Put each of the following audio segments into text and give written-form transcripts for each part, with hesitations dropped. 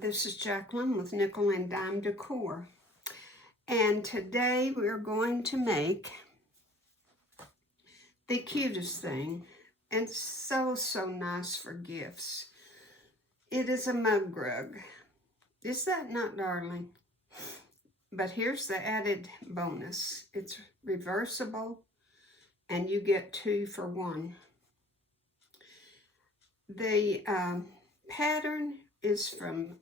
This is Jacqueline with Nickel and Dime Decor, and today we're going to make the cutest thing, and so nice for gifts. It is a mug rug. Is that not darling? But here's the added bonus. It's reversible and you get 2 for 1. The pattern is from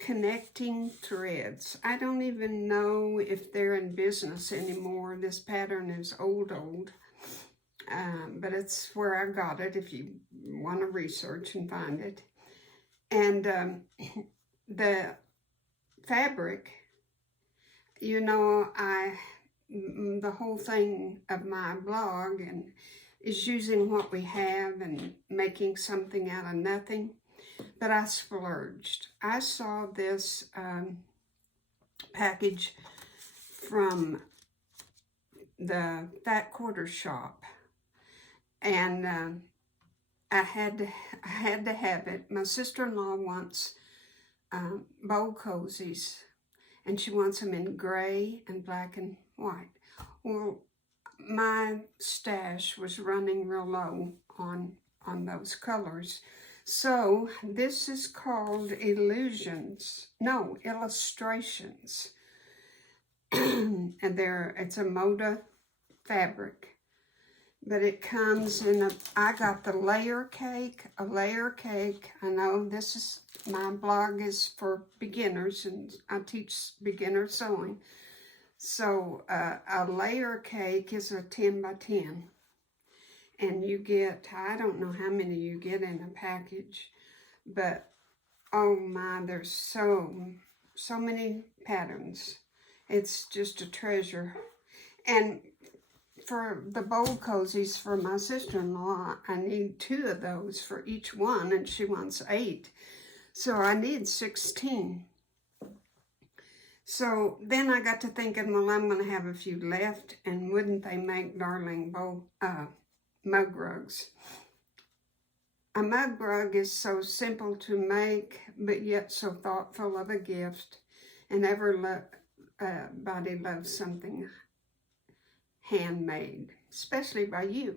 Connecting Threads. I don't even know if they're in business anymore. This pattern is old, but it's where I got it if you want to research and find it. And the fabric, you know, the whole thing of my blog and is using what we have and making something out of nothing. But I splurged. I saw this package from the Fat Quarter Shop, and I had to have it. My sister-in-law wants bowl cozies, and she wants them in gray and black and white. Well, my stash was running real low on those colors. So this is called Illustrations. And it's a Moda fabric. But it comes in I got the layer cake, a layer cake. I know my blog is for beginners and I teach beginner sewing. So a layer cake is a 10 by 10. And you get, I don't know how many you get in a package, but oh my, there's so many patterns. It's just a treasure. And for the bowl cozies for my sister-in-law, I need 2 of those for each one, and she wants 8. So I need 16. So then I got to thinking, well, I'm going to have a few left, and wouldn't they make darling mug rugs? A mug rug is so simple to make, but yet so thoughtful of a gift, and everybody loves something handmade, especially by you.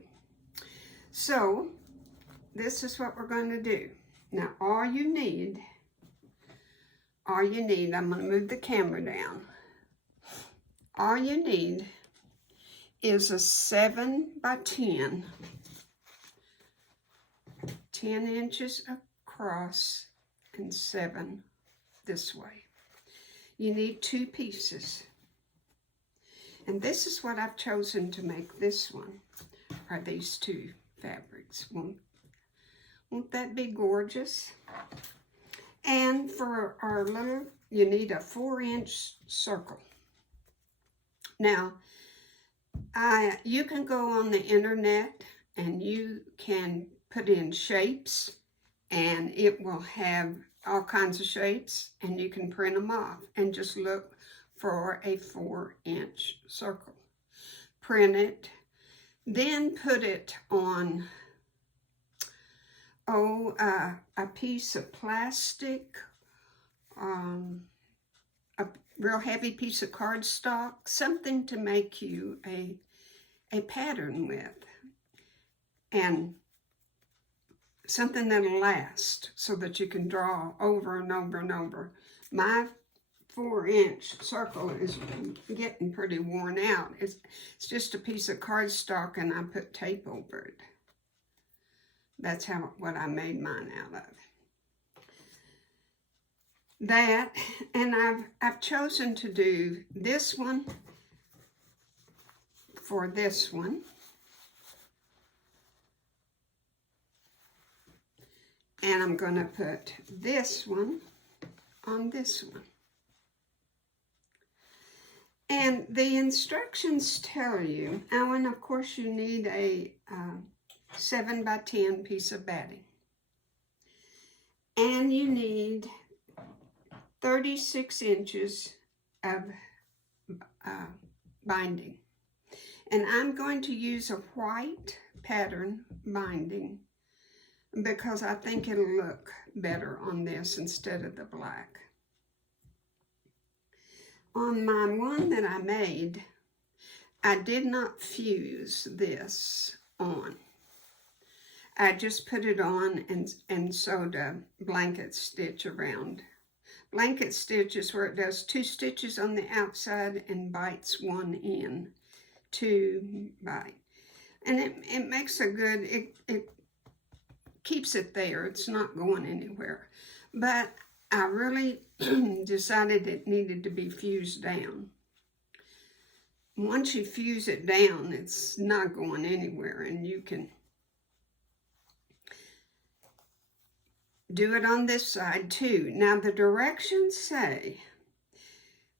So this is what we're going to do. Now all you need, I'm going to move the camera down. All you need is a 7 by 10 inches across and 7 this way. You need 2 pieces. And this is what I've chosen to make this one, are these 2 fabrics. Won't that be gorgeous? And for our little, you need a 4-inch circle. Now, you can go on the internet and you can put in shapes, and it will have all kinds of shapes, and you can print them off and just look for a 4-inch circle. Print it, then put it on a piece of plastic, a real heavy piece of cardstock, something to make you a pattern with, and something that'll last so that you can draw over and over and over. My 4-inch circle is getting pretty worn out. It's just a piece of cardstock and I put tape over it. That's what I made mine out of. That, and I've chosen to do this one for this one. And I'm going to put this one on this one. And the instructions tell you, and of course you need a 7 by 10 piece of batting. And you need 36 inches of binding. And I'm going to use a white pattern binding because I think it'll look better on this instead of the black. On my one that I made, I did not fuse this on. I just put it on and sewed a blanket stitch around. Blanket stitch is where it does 2 stitches on the outside and bites one in. 2 bite. And it makes a good, it keeps it there. It's not going anywhere. But I really decided it needed to be fused down. Once you fuse it down, it's not going anywhere, and you can do it on this side too. Now the directions say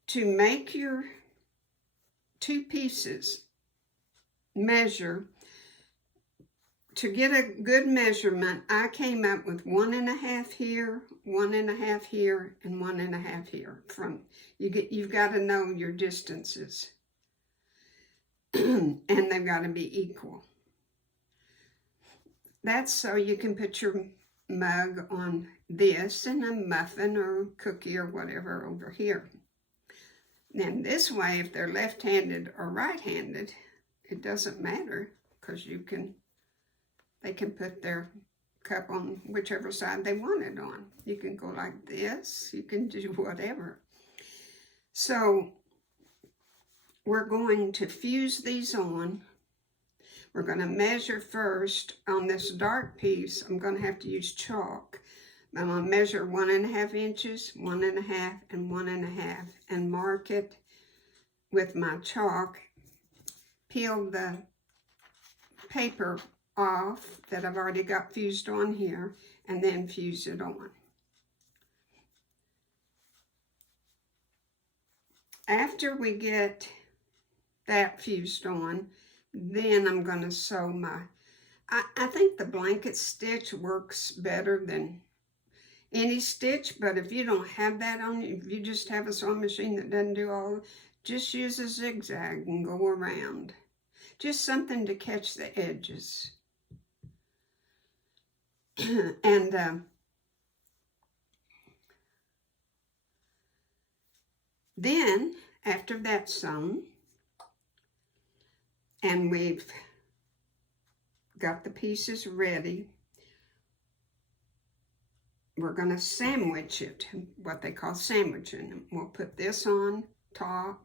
to make your 2 pieces measure. To get a good measurement, I came up with 1.5 here, 1.5 here, and 1.5 here. You've got to know your distances, and they've got to be equal. That's so you can put your mug on this and a muffin or cookie or whatever over here. Then this way, if they're left-handed or right-handed, it doesn't matter, because they can put their cup on whichever side they want it on. You can go like this, you can do whatever. So we're going to fuse these on. We're going to measure first on this dark piece. I'm going to have to use chalk. I'm going to measure 1.5 inches, 1.5, and 1.5, and mark it with my chalk. Peel the paper off that I've already got fused on here, and then fuse it on. After we get that fused on, then I'm going to sew my, I think the blanket stitch works better than any stitch, but if you don't have that on, if you just have a sewing machine that doesn't do all, just use a zigzag and go around. Just something to catch the edges. And then, after that's sewn, and we've got the pieces ready, we're going to sandwich it, what they call sandwiching. We'll put this on top,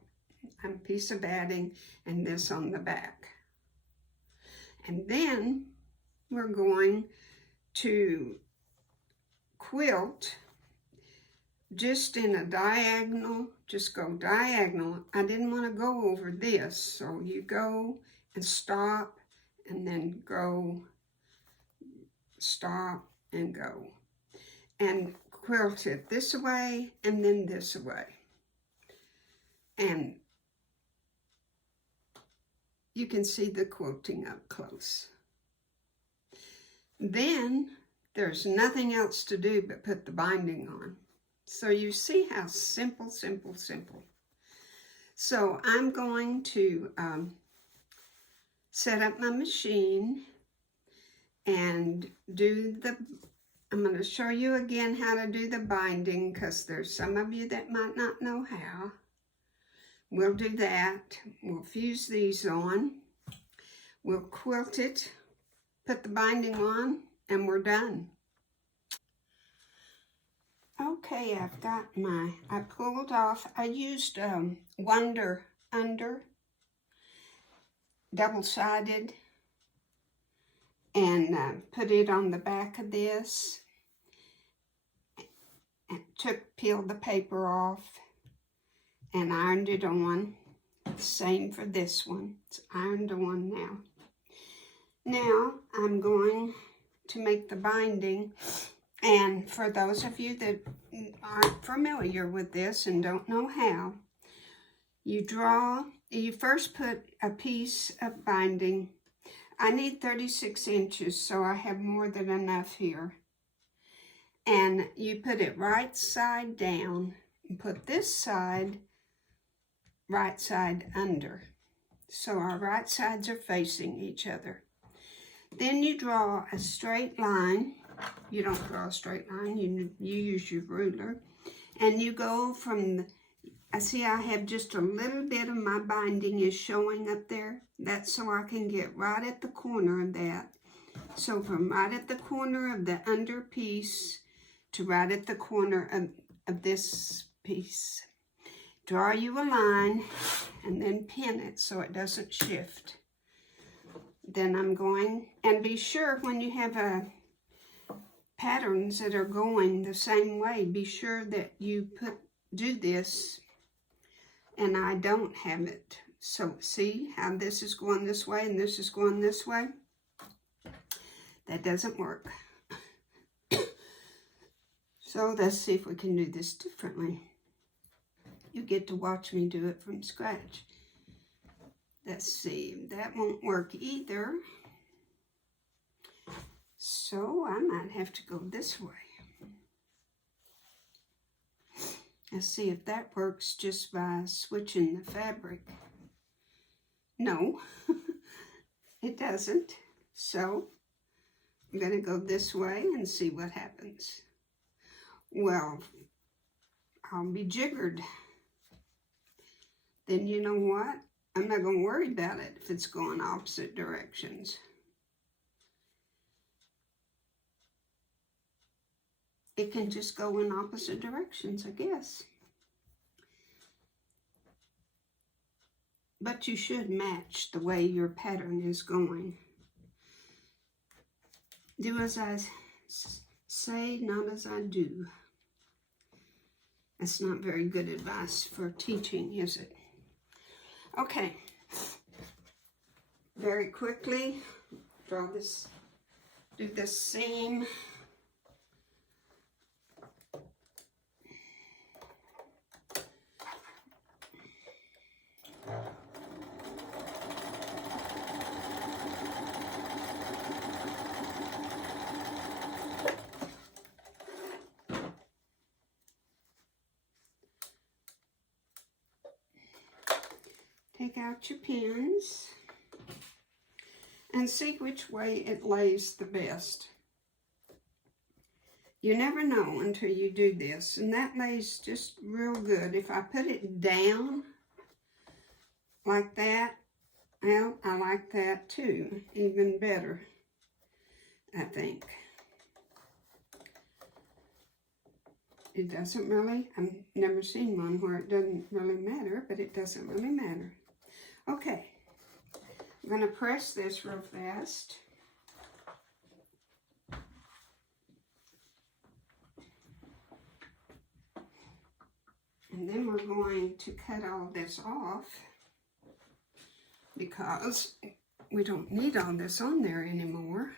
a piece of batting, and this on the back. And then we're going to quilt just in a diagonal, just go diagonal. I didn't want to go over this, so you go and stop, and then go, stop, and go. And quilt it this way, and then this way. And you can see the quilting up close. Then there's nothing else to do but put the binding on. So you see how simple, simple, simple. So I'm going to set up my machine and I'm going to show you again how to do the binding, because there's some of you that might not know how. We'll do that. We'll fuse these on. We'll quilt it, put the binding on, and we're done. Okay, I've got I pulled off, I used Wonder Under, double-sided, and put it on the back of this. Peeled the paper off and ironed it on. Same for this one. It's ironed on now. Now I'm going to make the binding, and for those of you that aren't familiar with this and don't know how, you first put a piece of binding. I need 36 inches, so I have more than enough here. And you put it right side down and put this side right side under. So our right sides are facing each other. Then you draw a straight line You don't draw a straight line, you use your ruler. And you go from the, I see I have just a little bit of my binding is showing up there. That's so I can get right at the corner of that. So from right at the corner of the under piece to right at the corner of this piece. Draw you a line and then pin it so it doesn't shift. Then I'm going, and be sure when you have patterns that are going the same way, be sure that you do this, and I don't have it. So see how this is going this way and this is going this way? That doesn't work. So let's see if we can do this differently. You get to watch me do it from scratch. Let's see, that won't work either. So I might have to go this way. Let's see if that works just by switching the fabric. No, it doesn't. So I'm going to go this way and see what happens. Well, I'll be jiggered. Then you know what? I'm not going to worry about it if it's going opposite directions. It can just go in opposite directions, I guess. But you should match the way your pattern is going. Do as I say, not as I do. That's not very good advice for teaching, is it? Okay. Very quickly, draw this, do this seam. Take out your pins and see which way it lays the best. You never know until you do this, and that lays just real good. If I put it down like that, well, I like that too, even better, I think. It doesn't really, I've never seen one where it doesn't really matter, but it doesn't really matter. Okay, I'm going to press this real fast. And then we're going to cut all this off because we don't need all this on there anymore.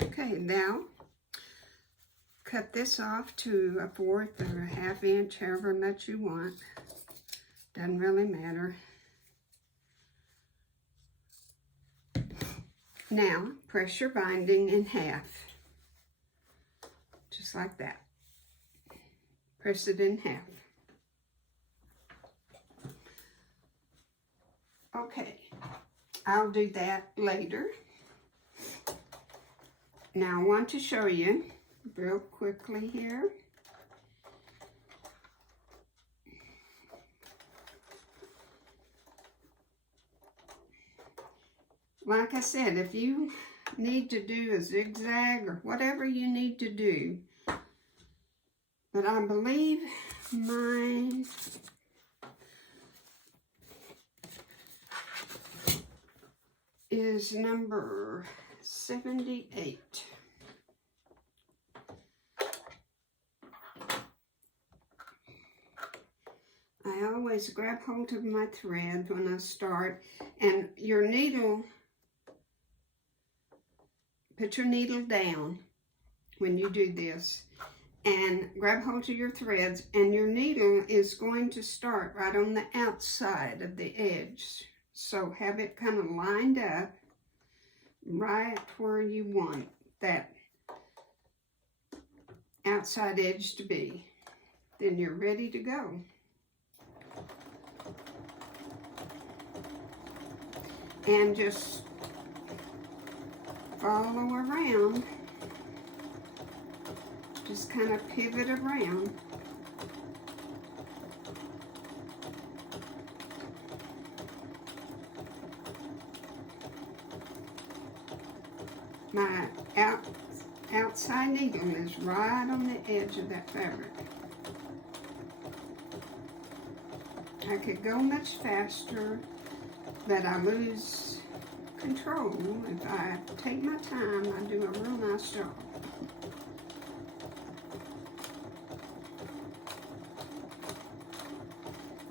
Okay, now cut this off to a 1/4 or a 1/2 inch, however much you want. Doesn't really matter. Now, press your binding in half. Just like that. Press it in half. Okay, I'll do that later. Now I want to show you real quickly here. Like I said, if you need to do a zigzag or whatever you need to do, but I believe mine is number 78. I always grab hold of my thread when I start, and your needle, put your needle down when you do this, and grab hold of your threads, and your needle is going to start right on the outside of the edge. So have it kind of lined up right where you want that outside edge to be. Then you're ready to go. And just follow around. Just kind of pivot around. My outside needle is right on the edge of that fabric. I could go much faster, but I lose control. If I take my time, I do a real nice job.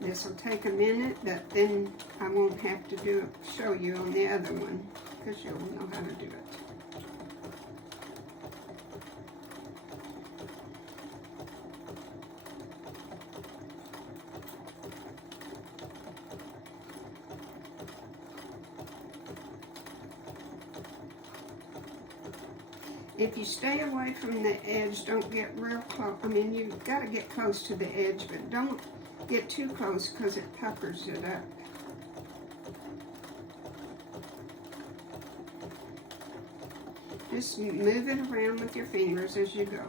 This will take a minute, but then I won't have to show you on the other one, because you'll know how to do it. If you stay away from the edge, don't get real close. I mean, you've got to get close to the edge, but don't get too close because it puckers it up. Just move it around with your fingers as you go.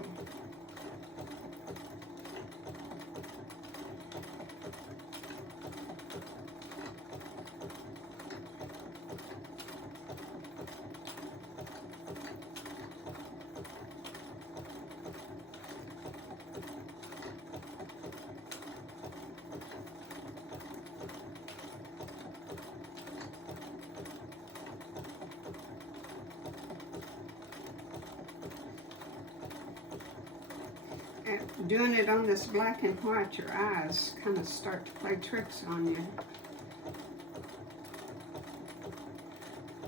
Doing it on this black and white, your eyes kind of start to play tricks on you.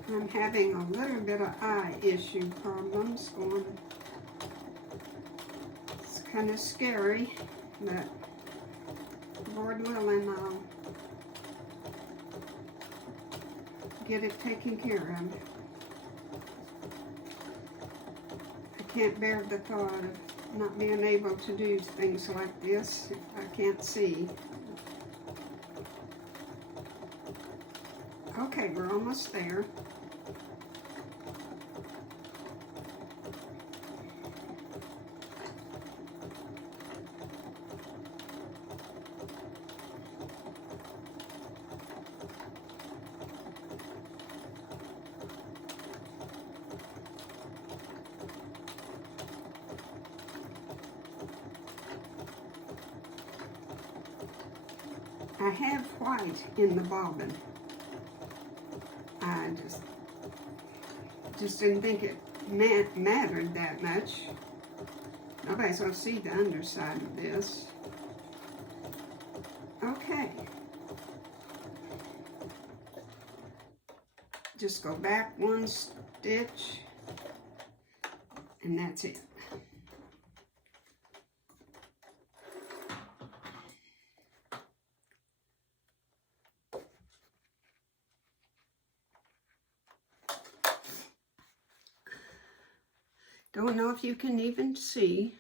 I'm having a little bit of eye issue problems going. It's kind of scary, but Lord willing, I'll get it taken care of. I can't bear the thought of not being able to do things like this if I can't see. Okay, we're almost there. I have white in the bobbin. I just didn't think it mattered that much. Nobody's going to see the underside of this. Okay. Just go back one stitch, and that's it. Don't know if you can even see,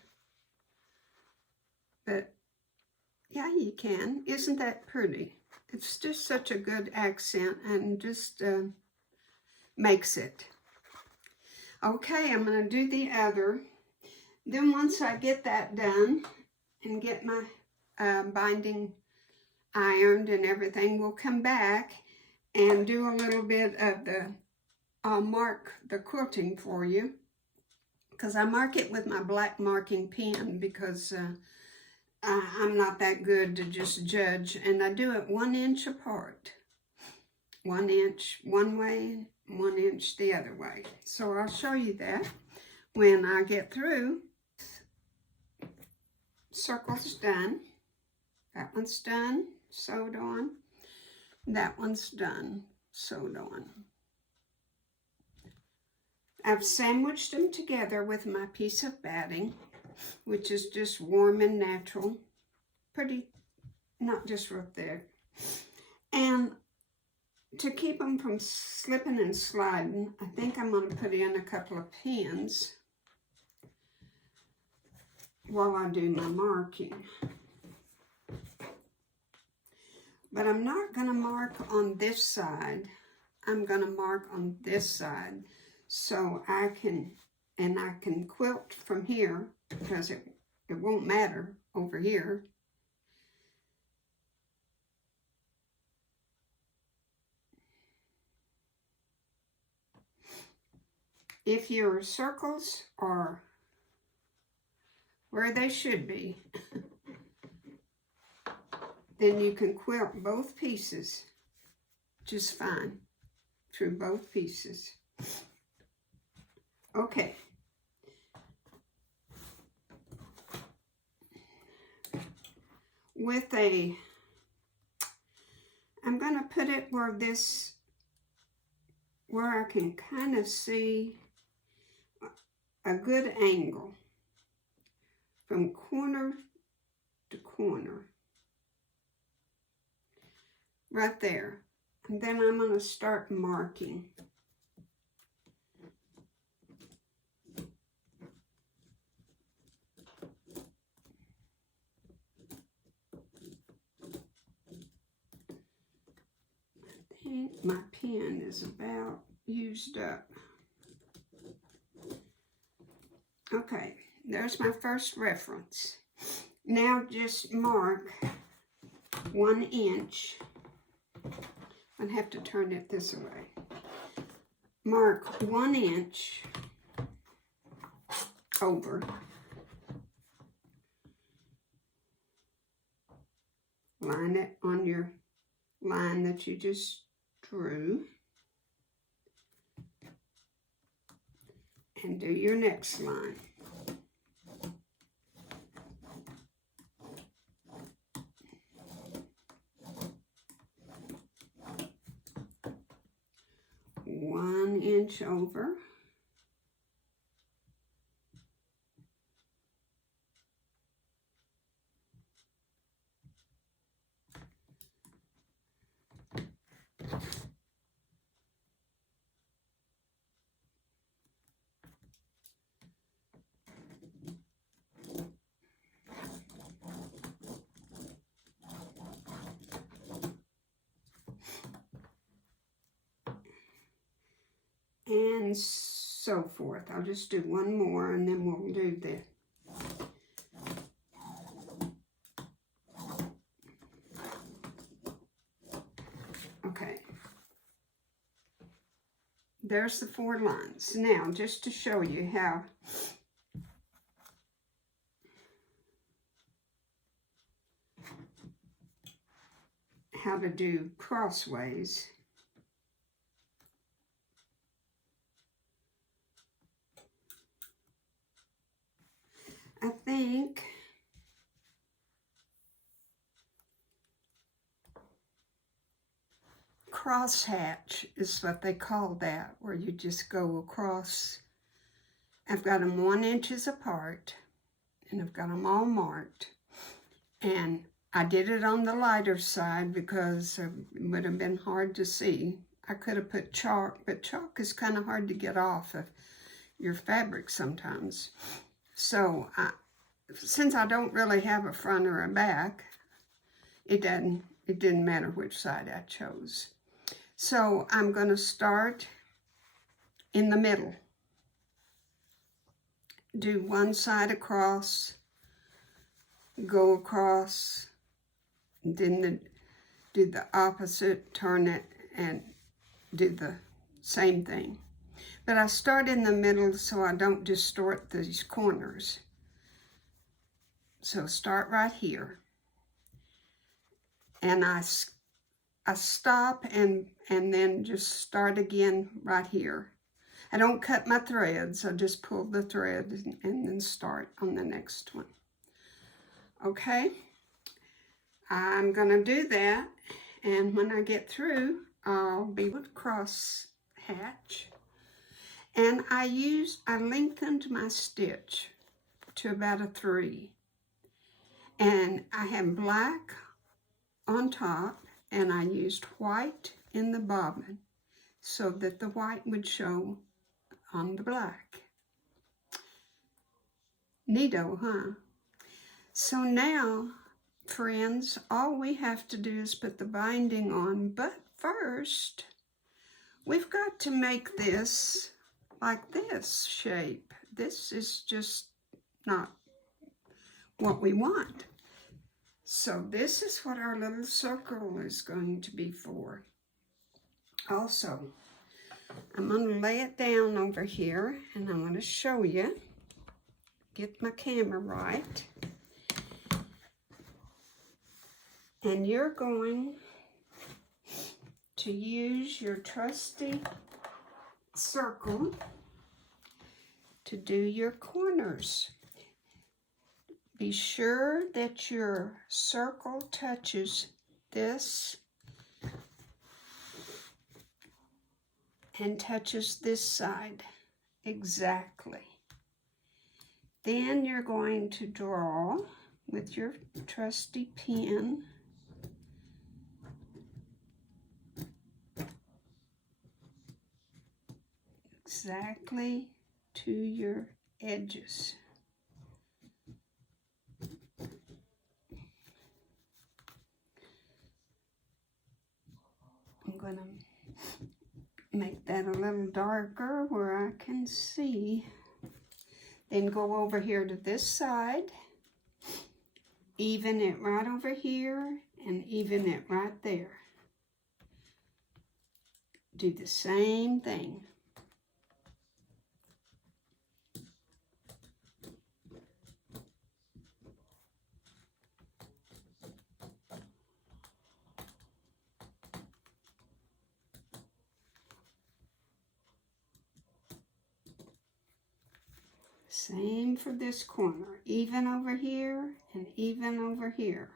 but yeah, you can. Isn't that pretty? It's just such a good accent and just makes it. Okay, I'm going to do the other. Then once I get that done and get my binding ironed and everything, we'll come back and do a little bit of the, I'll mark the quilting for you. Because I mark it with my black marking pen because I'm not that good to just judge. And I do it 1 inch apart. 1 inch one way, 1 inch the other way. So I'll show you that when I get through. Circle's done. That one's done, sewed on. That one's done, sewed on. I've sandwiched them together with my piece of batting, which is just warm and natural. Pretty, not just real thick. And to keep them from slipping and sliding, I think I'm going to put in a couple of pins while I do my marking. But I'm not going to mark on this side. I'm going to mark on this side so I can quilt from here, because it won't matter over here. If your circles are where they should be, then you can quilt both pieces just fine through both pieces. Okay. With I'm going to put it where I can kind of see a good angle from corner to corner. Right there. And then I'm going to start marking. I think my pen is about used up. Okay, there's my first reference. Now just mark 1 inch. I'm going to have to turn it this way. Mark 1 inch over. Line it on your line that you just drew. And do your next line. One inch over. And so forth. I'll just do one more and then we'll do the okay. There's the 4 lines. Now, just to show you how to do crossways. I think crosshatch is what they call that, where you just go across. I've got them 1 inch apart, and I've got them all marked. And I did it on the lighter side because it would have been hard to see. I could have put chalk, but chalk is kind of hard to get off of your fabric sometimes. So since I don't really have a front or a back, it didn't matter which side I chose. So I'm going to start in the middle. Do one side across, go across, then do the opposite, turn it, and do the same thing. But I start in the middle so I don't distort these corners. So start right here. And I stop and then just start again right here. I don't cut my threads. I just pull the thread and then start on the next one. Okay? I'm going to do that. And when I get through, I'll be with cross hatch. And I lengthened my stitch to about a 3. And I have black on top, and I used white in the bobbin so that the white would show on the black. Neato, huh? So now, friends, all we have to do is put the binding on, but first, we've got to make this like this shape. This is just not what we want. So this is what our little circle is going to be for. Also, I'm going to lay it down over here, and I'm going to show you. Get my camera right. And you're going to use your trusty circle to do your corners. Be sure that your circle touches this and touches this side exactly. Then you're going to draw with your trusty pen exactly to your edges. I'm going to make that a little darker where I can see. Then go over here to this side, even it right over here, and even it right there. Do the same thing. Same for this corner, even over here and even over here.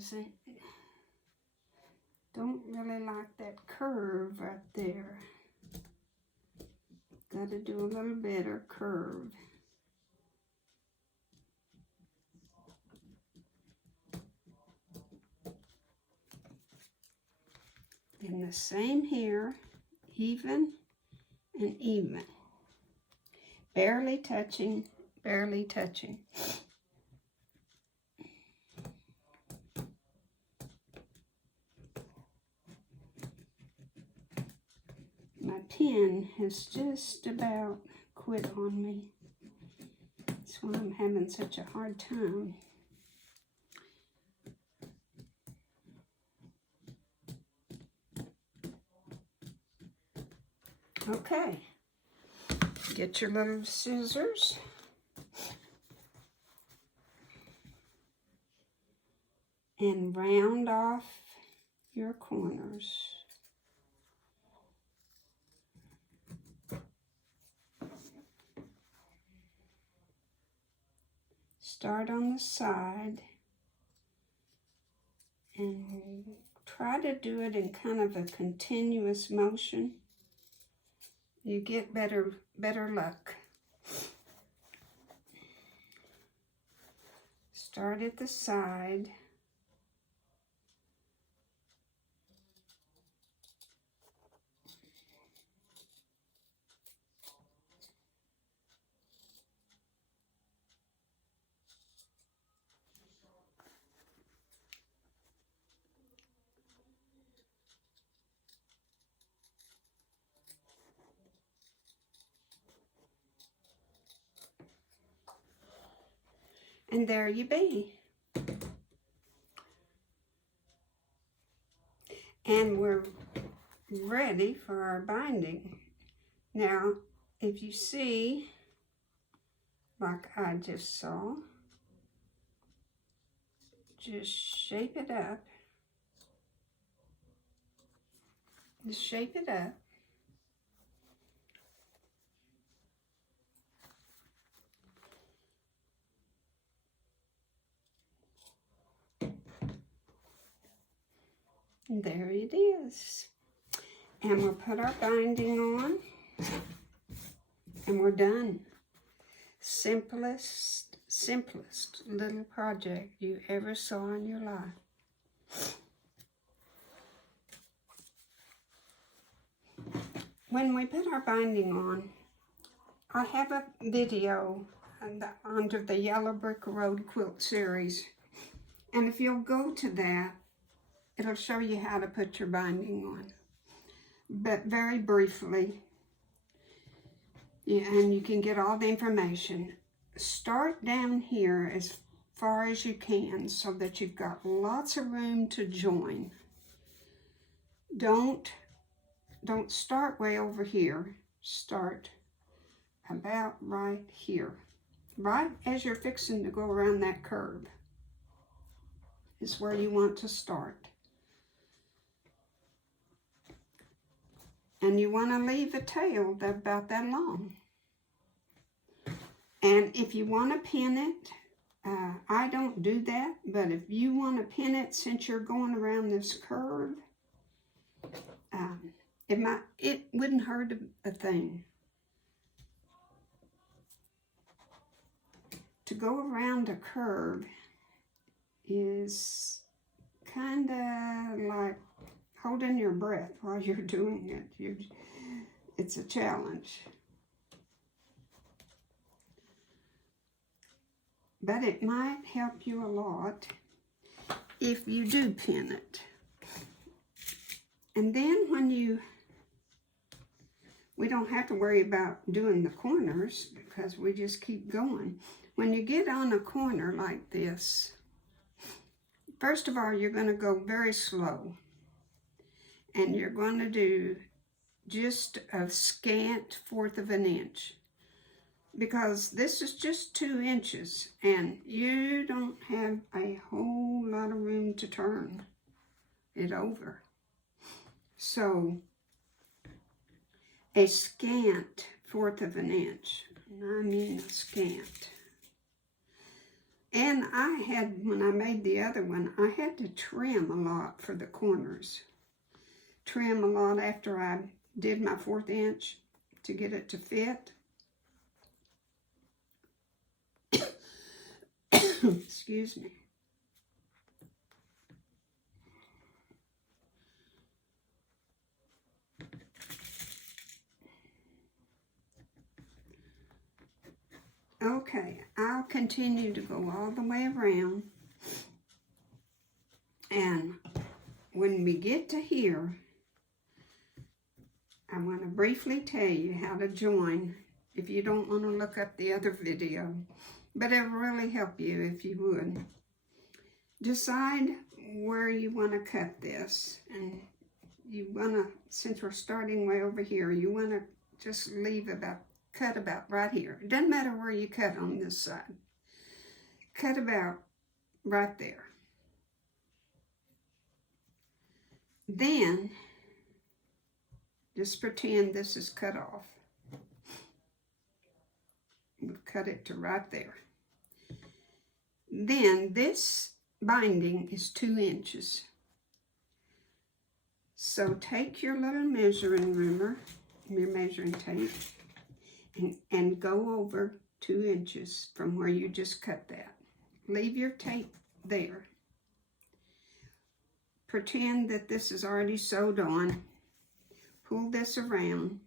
That don't really like that curve right there. Got to do a little better curve. And the same here, even and even. Barely touching, barely touching. My pen has just about quit on me. That's why I'm having such a hard time. Okay, get your little scissors. And round off your corners. Start on the side and try to do it in kind of a continuous motion. You get better luck. Start at the side. And there you be. And we're ready for our binding. Now, if you see, like I just saw, just shape it up Just shape it up. And there it is. And we'll put our binding on, and we're done. Simplest little project you ever saw in your life. When we put our binding on, I have a video under the Yellow Brick Road Quilt series. And if you'll go to that, it'll show you how to put your binding on. But very briefly, yeah, and you can get all the information. Start down here as far as you can so that you've got lots of room to join. Don't start way over here. Start about right here. Right as you're fixing to go around that curve is where you want to start. And you want to leave a tail about that long. And if you want to pin it, I don't do that, but if you want to pin it since you're going around this curve, it wouldn't hurt a thing. To go around a curve is kind of like holding your breath while you're doing it. It's a challenge. But it might help you a lot if you do pin it. And then we don't have to worry about doing the corners because we just keep going. When you get on a corner like this, first of all, you're going to go very slow. And you're going to do just a scant 1/4 of an inch. Because this is just 2 inches and you don't have a whole lot of room to turn it over. So a scant 1/4 of an inch. I mean a scant. And when I made the other one, I had to trim a lot for the corners. Trim a lot after I did my 1/4 inch to get it to fit. Excuse me. Okay, I'll continue to go all the way around. And when we get to here, I want to briefly tell you how to join if you don't want to look up the other video. But it will really help you if you would. Decide where you want to cut this. And you want to, since we're starting way over here, you want to just cut about right here. It doesn't matter where you cut on this side. Cut about right there. Then, just pretend this is cut off. We'll cut it to right there. Then this binding is 2 inches. So take your little measuring ruler, your measuring tape, and go over 2 inches from where you just cut that. Leave your tape there. Pretend that this is already sewed on. Pull this around,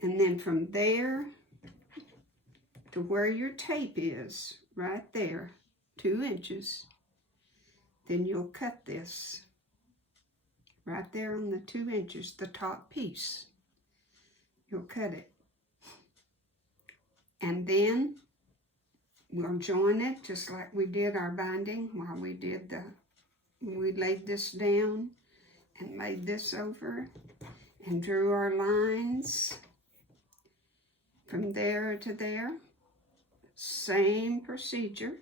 and then from there to where your tape is, right there, 2 inches, then you'll cut this right there on the 2 inches, the top piece. You'll cut it. And then we'll join it just like we did our binding while we laid this down and laid this over and drew our lines from there to there. Same procedure,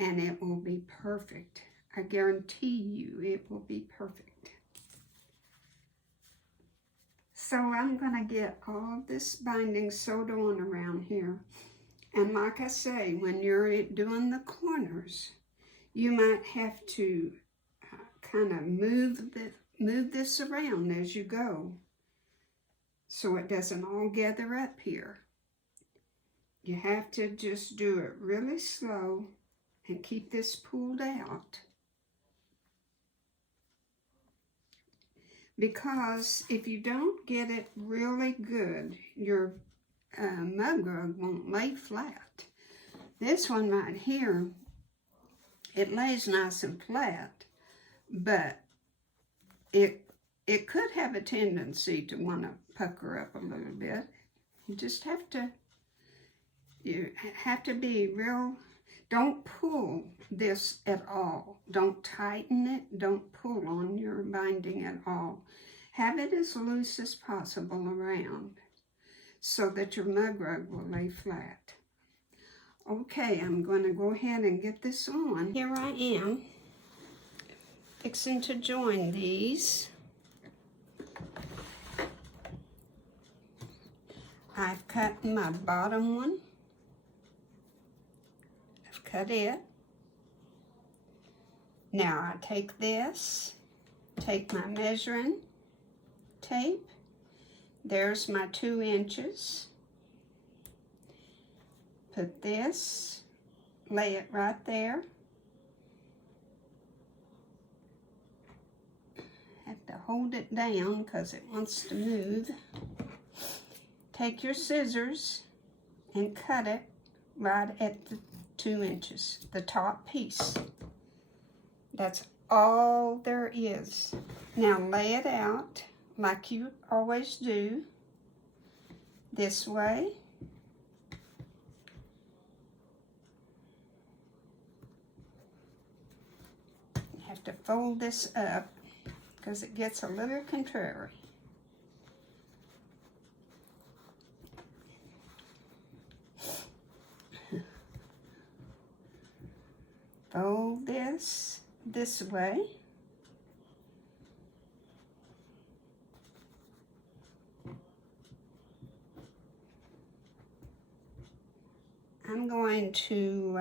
and it will be perfect. I guarantee you it will be perfect. So I'm going to get all this binding sewed on around here. And like I say, when you're doing the corners, you might have to kind of move this around as you go so it doesn't all gather up here. You have to just do it really slow and keep this pulled out. Because if you don't get it really good, your mug rug won't lay flat. This one right here, it lays nice and flat, but it could have a tendency to want to pucker up a little bit. You just have to, be real. Don't pull this at all. Don't tighten it. Don't pull on your binding at all. Have it as loose as possible around so that your mug rug will lay flat. Okay, I'm going to go ahead and get this on. Here I am, fixing to join these. I've cut my bottom one. I've cut it. Now I take this, take my measuring tape. There's my 2 inches. Put this, lay it right there. Have to hold it down because it wants to move. Take your scissors and cut it right at the 2 inches, the top piece. That's all there is. Now lay it out like you always do, this way. You have to fold this up because it gets a little contrary. Fold this way. I'm going to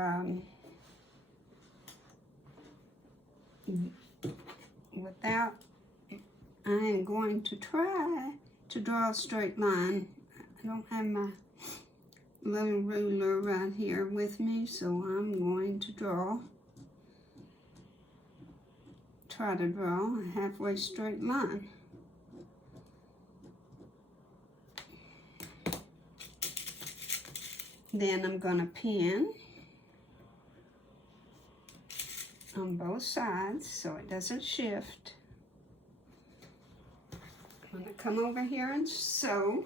I am going to try to draw a straight line. I don't have my little ruler right here with me, so I'm going to try to draw a halfway straight line. Then I'm going to pin on both sides so it doesn't shift. I'm going to come over here and sew.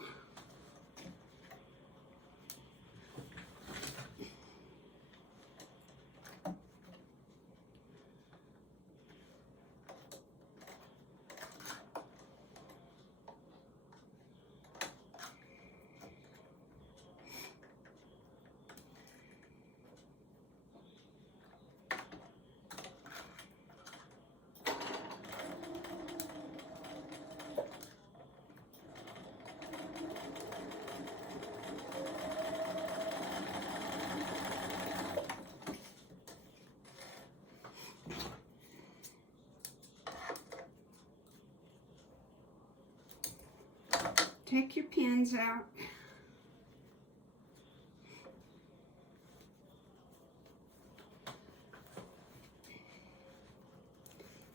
Take your pins out.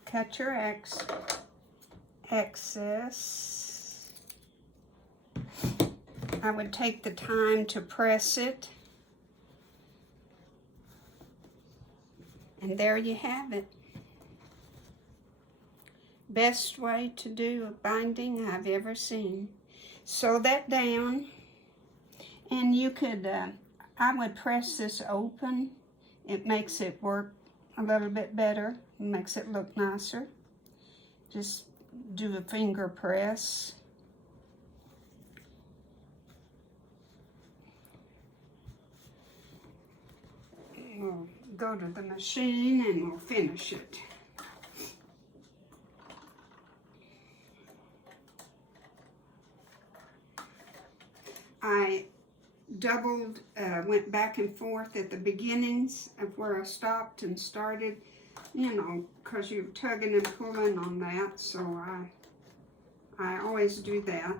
Cut your excess. I would take the time to press it. And there you have it. Best way to do a binding I've ever seen. Sew that down, and you could, I would press this open. It makes it work a little bit better, it makes it look nicer. Just do a finger press. We'll go to the machine and we'll finish it. I doubled, went back and forth at the beginnings of where I stopped and started, you know, because you're tugging and pulling on that, so I always do that.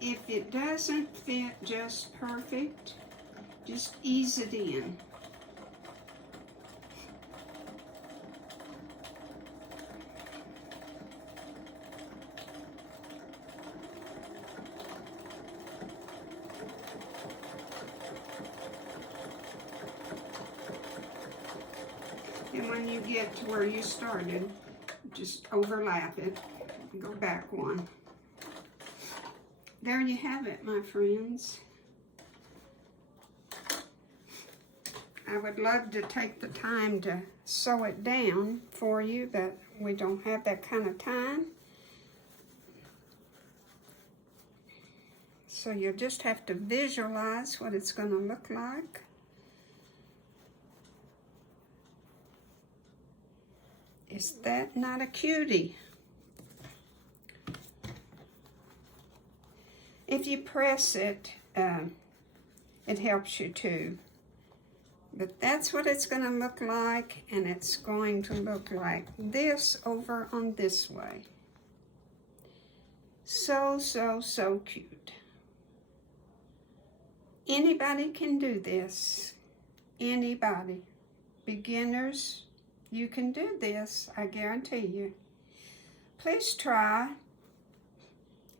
If it doesn't fit just perfect, just ease it in. And when you get to where you started, just overlap it, go back one. There you have it, my friends. I would love to take the time to sew it down for you, but we don't have that kind of time. So you'll just have to visualize what it's going to look like. Is that not a cutie? If you press it, it helps you too. But that's what it's going to look like, and it's going to look like this over on this way. So, so, so cute. Anybody can do this. Anybody. Beginners, you can do this, I guarantee you. Please try.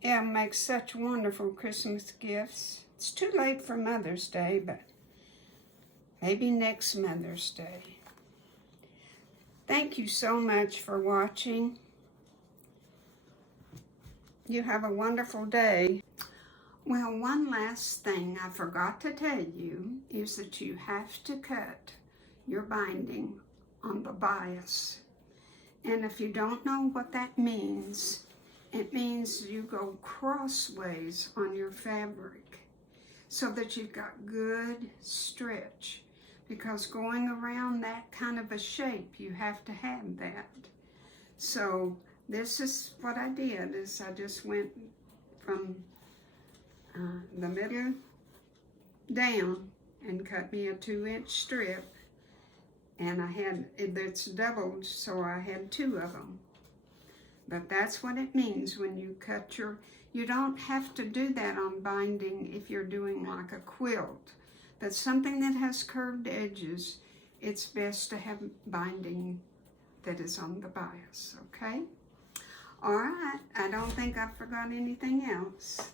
It'll make such wonderful Christmas gifts. It's too late for Mother's Day, but maybe next Mother's Day. Thank you so much for watching. You have a wonderful day. Well, one last thing I forgot to tell you is that you have to cut your binding on the bias. And if you don't know what that means, it means you go crossways on your fabric so that you've got good stretch. Because going around that kind of a shape, you have to have that. So this is what I did, is I just went from the middle down and cut me a 2-inch strip. And I had, it's doubled, so I had 2 of them. But that's what it means when you cut your, you don't have to do that on binding if you're doing like a quilt. But something that has curved edges, it's best to have binding that is on the bias, okay? All right, I don't think I forgot anything else.